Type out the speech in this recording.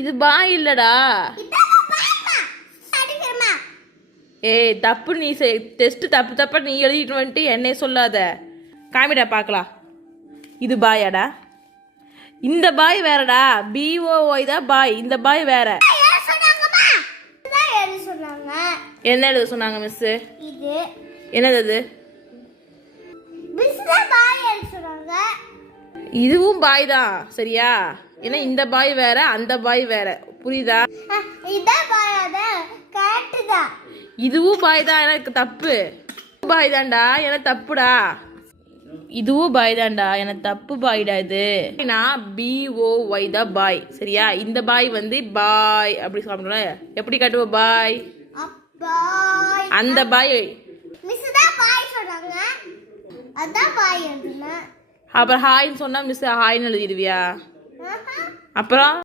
இது பாய் இல்லடா. ஏய் தப்பு, நீ டெஸ்ட் தப்பு தப்பா நீ எழுதிட்டு வந்துட்டு என்னை சொல்லாத. காமிடா பார்க்கலாம். இது பாயாடா. இந்த பாய் வேறடா. BOY தான் பாய். இந்த பாய் வேற. என்ன எழுத சொன்னாங்க மிஸ்? என்னது அது? இதுவும் பாய் தான் சரியா? ஏன்னா இந்த பாய் வேற, அந்த பாய் வேற. புரியுதா? இதுவும் பாய் தான். எனக்கு தப்பு. பாய் தான்டா. எனக்கு தப்புடா. இதுவும் பாய் தான்டா. எனக்கு தப்பு பாய்டா. இது நான் BOY தான் பாய் சரியா? இந்த பாய் வந்து பாய் அப்படி சாப்பிடல. எப்படி காட்டுவோம் பாய்? அந்த பாய் அப்புறம் ஹாய்ன்னு சொன்னா மிஸ் ஹாய்ன்னு எழுதிடுவியா? அப்புறம்